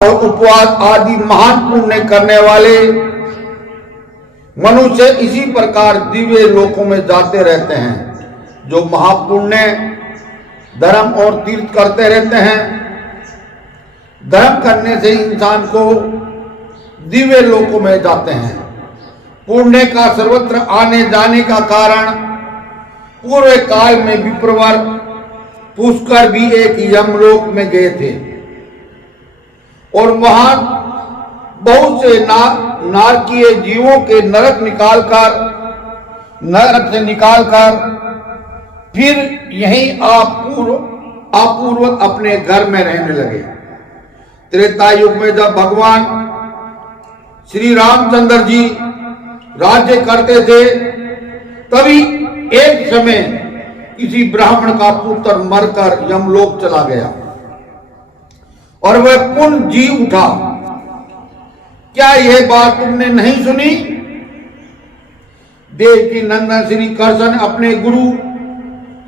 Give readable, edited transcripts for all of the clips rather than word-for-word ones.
और उपवास आदि महान पुण्य करने वाले मनुष्य इसी प्रकार दिव्य लोकों में जाते रहते हैं। जो महापुण्य धर्म और तीर्थ करते रहते हैं, धर्म करने से इंसान को दिव्य लोकों में जाते हैं। पुण्य का सर्वत्र आने जाने का कारण पूर्व काल में विप्रवर पुष्कर भी एक यमलोक में गए थे और वहां बहुत से नारकीय जीवों के नरक से निकालकर फिर यहीं अपूर्व अपने घर में रहने लगे। त्रेता युग में जब भगवान श्री रामचंद्र जी राज्य करते थे, तभी एक समय किसी ब्राह्मण का पुत्र मरकर यमलोक चला गया और वह पुनः जी उठा। क्या यह बात तुमने नहीं सुनी? देवकी नंदन श्री कृष्ण अपने गुरु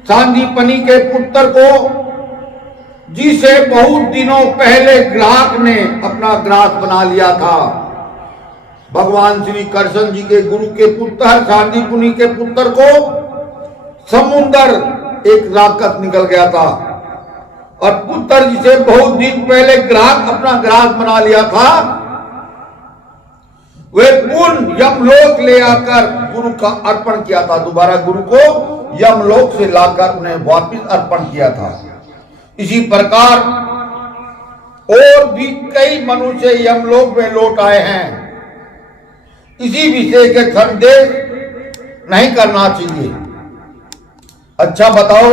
सांदीपनि के पुत्र को, जिसे बहुत दिनों पहले ग्राहक ने अपना ग्रास बना लिया था, भगवान श्री कृष्ण जी के गुरु के पुत्र सांदीपनि के पुत्र को समुंदर एक राक्षस निकल गया था और पुत्र जिसे बहुत दिन पहले ग्राहक अपना ग्रास बना लिया था, वे पुनः यमलोक ले आकर गुरु का अर्पण किया था। दोबारा गुरु को यमलोक से लाकर उन्हें वापिस अर्पण किया था। इसी प्रकार और भी कई मनुष्य यमलोक में लौट आए हैं। इसी विषय के संदेश नहीं करना चाहिए। अच्छा बताओ,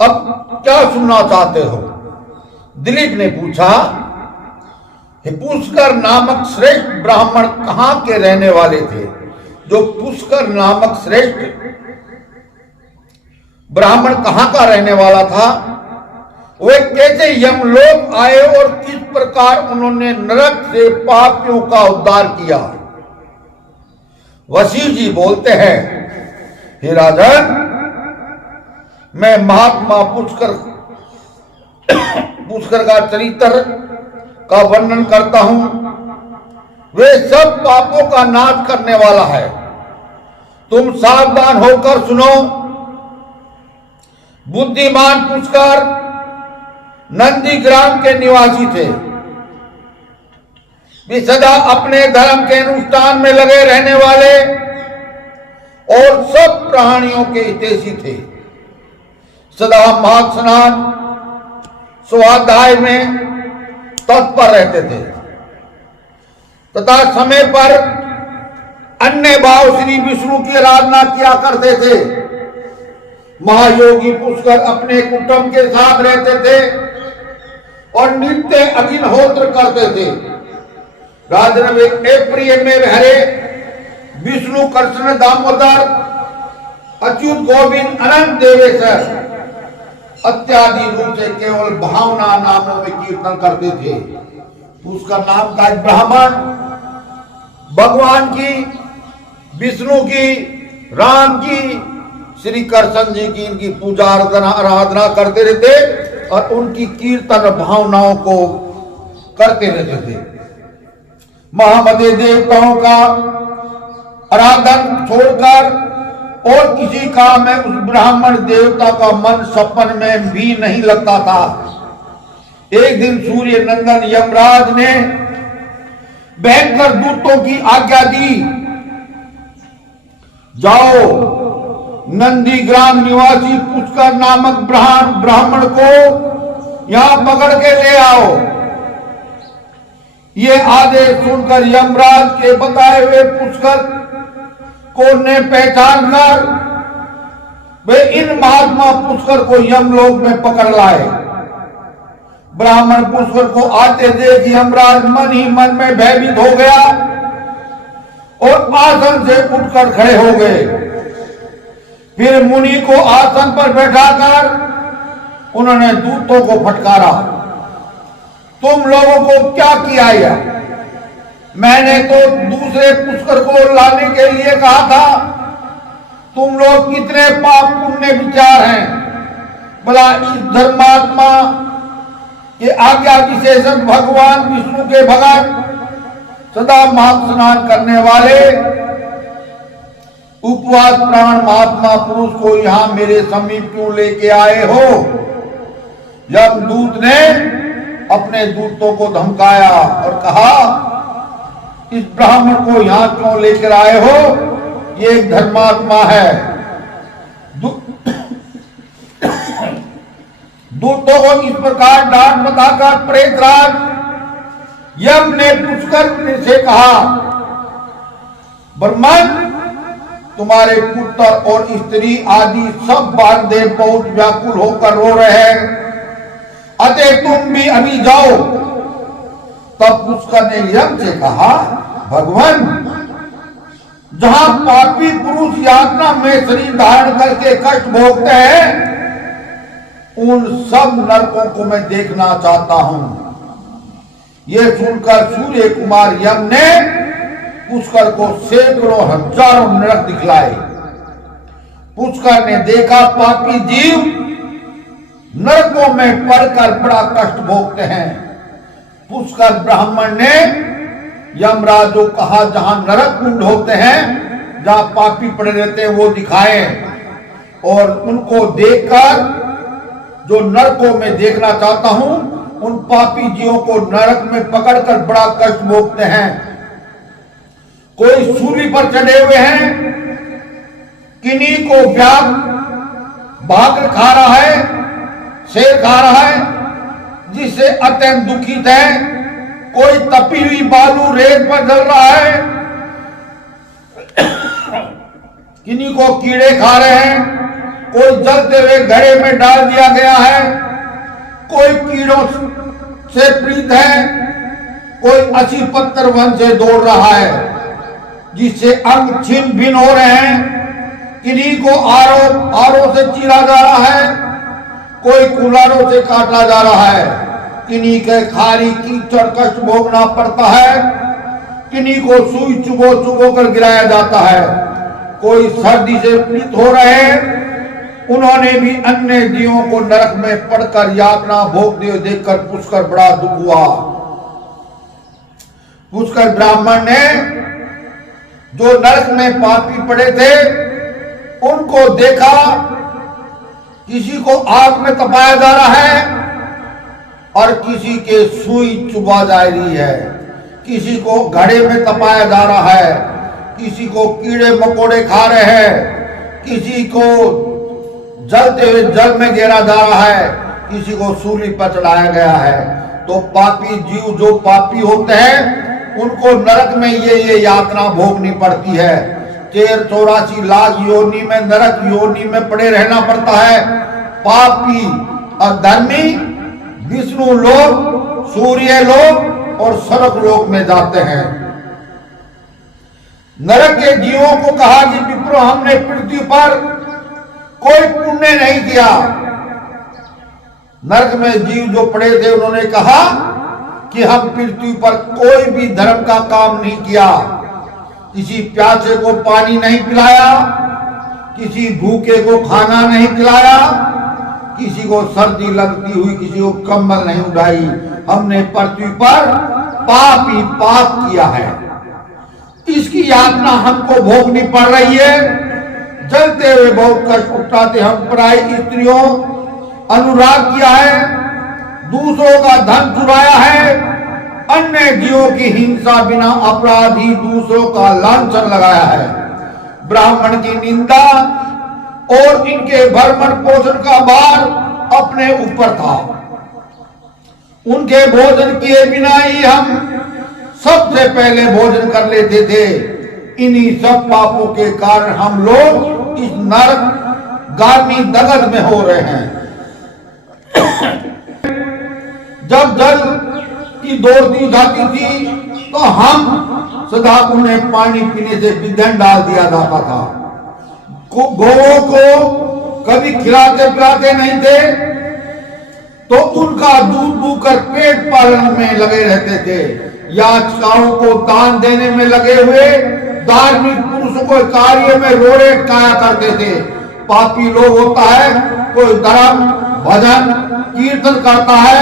अब क्या सुनना चाहते हो? दिलीप ने पूछा। पुष्कर नामक श्रेष्ठ ब्राह्मण कहाँ के रहने वाले थे? जो पुष्कर नामक श्रेष्ठ ब्राह्मण कहाँ का रहने वाला था? वे कैसे यमलोक आए और किस प्रकार उन्होंने नरक से पापियों का उद्धार किया? वशिष्ठ जी बोलते हैं, हे राजन, मैं महात्मा पुष्कर का चरित्र का वर्णन करता हूं। वे सब पापों का नाश करने वाला है। तुम सावधान होकर सुनो। बुद्धिमान पुष्कर नंदीग्राम के निवासी थे। वे सदा अपने धर्म के अनुष्ठान में लगे रहने वाले और सब प्राणियों के हितैषी थे। सदा महास्नान स्वाध्याय में तत्पर रहते थे तथा समय पर अन्य भाव श्री विष्णु की आराधना किया करते थे। महायोगी पुष्कर अपने कुटुंब के साथ रहते थे और नित्य अग्निहोत्र करते थे। राजन प्रिय में हरे विष्णु कृष्ण दामोदर अच्युत गोविंद अनंत देवेश्वर इत्यादि रूप से केवल भावना नामों में कीर्तन करते थे। उसका नाम था ब्राह्मण भगवान की, विष्णु की, राम की, श्री कृष्ण जी की इनकी पूजा आराधना करते रहते और उनकी कीर्तन भावनाओं को करते रहते थे। महामदे देवताओं का आराधन छोड़कर और किसी काम में उस ब्राह्मण देवता का मन सपन में भी नहीं लगता था। एक दिन सूर्य नंदन यमराज ने भयंकर दूतों की आज्ञा दी, जाओ नंदीग्राम निवासी पुष्कर नामक ब्राह्मण को यहां पकड़ के ले आओ। ये आदेश सुनकर यमराज के बताए हुए पुष्कर को ने पहचान कर वे इन महात्मा पुष्कर को यमलोक में पकड़ लाए। ब्राह्मण पुष्कर को आते देख यमराज मन ही मन में भयभीत हो गया और आसन से उठकर खड़े हो गए। फिर मुनि को आसन पर बैठाकर उन्होंने दूतों को फटकारा, तुम लोगों को क्या किया यह? मैंने तो दूसरे पुष्कर को लाने के लिए कहा था। तुम लोग कितने पाप पुण्य विचार हैं। भला इस धर्मात्मा कि आज्ञा विशेषक भगवान विष्णु के भगत सदा महा स्नान करने वाले उपवास प्राण महात्मा पुरुष को यहां मेरे समीप क्यों लेके आए हो? यमदूत ने अपने दूतों को धमकाया और कहा, इस ब्राह्मण को यहां क्यों लेकर आए हो? ये एक धर्मात्मा है। दूतों को इस प्रकार डांट बताकर प्रेतराज यम ने पुष्कर से कहा, ब्रह्मन, तुम्हारे पुत्र और स्त्री आदि सब बांधे बहुत व्याकुल होकर रो रहे हैं, अतः तुम भी अभी जाओ। तब पुष्कर ने यम से कहा, भगवान, जहां पापी पुरुष यातना में शरीर धारण करके कष्ट भोगते हैं, उन सब नरकों को मैं देखना चाहता हूं। यह सुनकर सूर्य कुमार यम ने पुष्कर को सैकड़ों हजारों नरक दिखलाए। पुष्कर ने देखा पापी जीव नरकों में पड़कर बड़ा कष्ट भोगते हैं। पुष्कर ब्राह्मण ने यमराज को कहा, जहां नरक कुंड होते हैं, जहां पापी पड़े रहते हैं, वो दिखाए और उनको देखकर जो नरकों में देखना चाहता हूं, उन पापी जीवों को नरक में पकड़कर बड़ा कष्ट भोगते हैं। कोई सूली पर चढ़े हुए हैं, किन्हीं को व्याघ्र भाग खा रहा है, शेर खा रहा है, जिससे अत्यंत दुखित है। कोई तपी हुई बालू रेत पर जल रहा है, किन्हीं को कीड़े खा रहे हैं, कोई जलते हुए घड़े में डाल दिया गया है, कोई कीड़ों से पीड़ित है, कोई असी पत्थर वन से दौड़ रहा है, जिससे अंग छिन्न भिन्न हो रहे हैं। किन्हीं को आरों से चीरा जा रहा है, कोई कुल्हाड़ों से काटा जा रहा है, किन्हीं के खारी कीचड़ कष्ट भोगना पड़ता है, किन्हीं को सुई चुबो कर गिराया जाता है। कोई सर्दी से पीड़ित हो रहे हैं, उन्होंने भी अन्य जीवों को नरक में पड़कर यातना भोगते हुए देखकर पुष्कर बड़ा दुख हुआ। पुष्कर ब्राह्मण ने जो नरक में पापी पड़े थे, उनको देखा, किसी को आग में तपाया जा रहा है और किसी के सुई चुबा जा रही है, किसी को घड़े में तपाया जा रहा है, किसी को कीड़े मकोड़े खा रहे हैं, किसी को जलते हुए जल में गिरा जा रहा है, किसी को सूली पर चढ़ाया गया है। तो पापी जीव जो पापी होते हैं, उनको नरक में ये यातना भोगनी पड़ती है। 1384 लाख योनि में नरक योनि में पड़े रहना पड़ता है। पापी अधर्मी विष्णु लोक, सूर्य लोक और स्वर्ग लोक में जाते हैं। नरक के जीवों को कहा कि विप्रो, हमने पृथ्वी पर कोई पुण्य नहीं किया। नरक में जीव जो पड़े थे, उन्होंने कहा कि हम पृथ्वी पर कोई भी धर्म का काम नहीं किया, किसी प्यासे को पानी नहीं पिलाया, किसी भूखे को खाना नहीं खिलाया, किसी को सर्दी लगती हुई किसी को कंबल नहीं उड़ाई। हमने पृथ्वी पर पाप ही पाप किया है, इसकी यातना हमको भोगनी पड़ रही है। जलते हुए बहुत कष्ट उठाते हम पराई स्त्रियों अनुराग किया है, दूसरों का धन चुराया है, अन्य जीवों की हिंसा बिना अपराधी दूसरों का लांछन लगाया है। ब्राह्मण की निंदा और इनके भरण पोषण का भार अपने ऊपर था। उनके भोजन किए बिना ही हम सबसे पहले भोजन कर लेते थे। इन्हीं सब पापों के कारण हम लोग इस नरक गामी दगद में हो रहे हैं। जब जल की दौड़ती जाती थी, तो हम सदा उन्हें पानी पीने से विधन डाल दिया जाता था। गौओं को कभी खिलाते पिलाते नहीं थे, तो उनका दूध दूकर पेट पालन में लगे रहते थे। याचिकाओं को दान देने में लगे हुए धार्मिक पुरुषों को कार्य में रोड़े काया करते थे। पापी लोग होता है, कोई धर्म भजन कीर्तन करता है,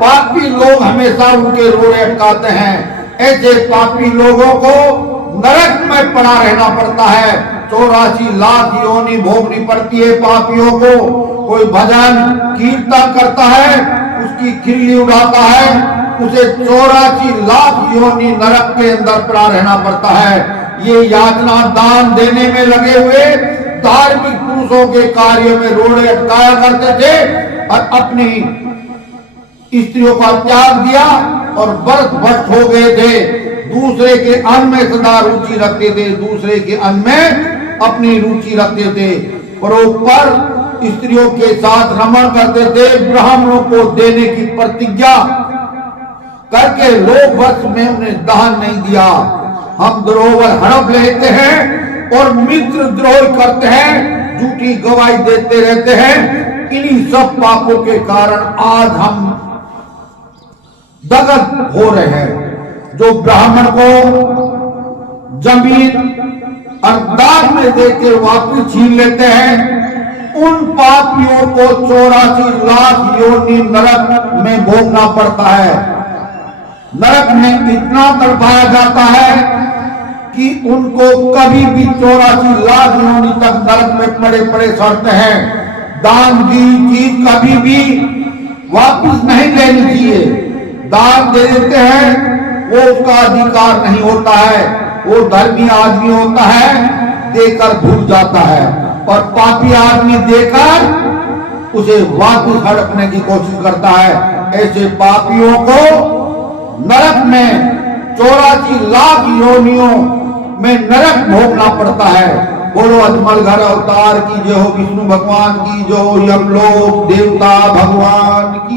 पापी लोग हमेशा उनके रोड़े अटकाते हैं। ऐसे पापी लोगों को नरक में पड़ा रहना पड़ता है। 84 लाख योनि भोगनी पड़ती है पापियों को। कोई भजन कीर्तन करता है, उसकी खिल्ली उड़ाता है, उसे 84 लाख योनि नरक के अंदर पड़ा रहना पड़ता है। ये यातना दान देने में लगे हुए धार्मिक पुरुषों के कार्यों में रोड़े अटकाया करते थे और अपनी स्त्रियों का त्याग दिया और व्रत भ्रष्ट हो गए थे। दूसरे के अन्न में सदा रुचि रखते थे, दूसरे के अन्न में अपनी रुचि रखते थे। परोपर स्त्रियों के साथ रमण करते थे। ब्राह्मणों को देने की प्रतिज्ञा करके लोग वश में उन्हें दान नहीं दिया। हम धरोहर हड़प लेते हैं और मित्र द्रोह करते हैं, झूठी गवाही देते रहते हैं। इन्हीं सब पापों के कारण आज हम दगद हो रहे हैं। जो ब्राह्मण को जमीन और दान में देकर वापिस छीन लेते हैं, उन पापियों को 84 लाख योनि नरक में भोगना पड़ता है। नरक में इतना तड़पाया जाता है कि उनको कभी भी 84 लाख योनि तक नरक में पड़े पड़े सड़ते हैं। दान की चीज कभी भी वापिस नहीं लेनी चाहिए। दान दे देते हैं, वो उसका अधिकार नहीं होता है। वो धर्मी आदमी होता है, देकर भूल जाता है, और पापी आदमी देकर उसे वापस हड़पने की कोशिश करता है। ऐसे पापियों को नरक में 84 लाख योनियों में नरक भोगना पड़ता है। बोलो अजमल घर अवतार की जय हो, विष्णु भगवान की जय हो, यमलोक देवता भगवान की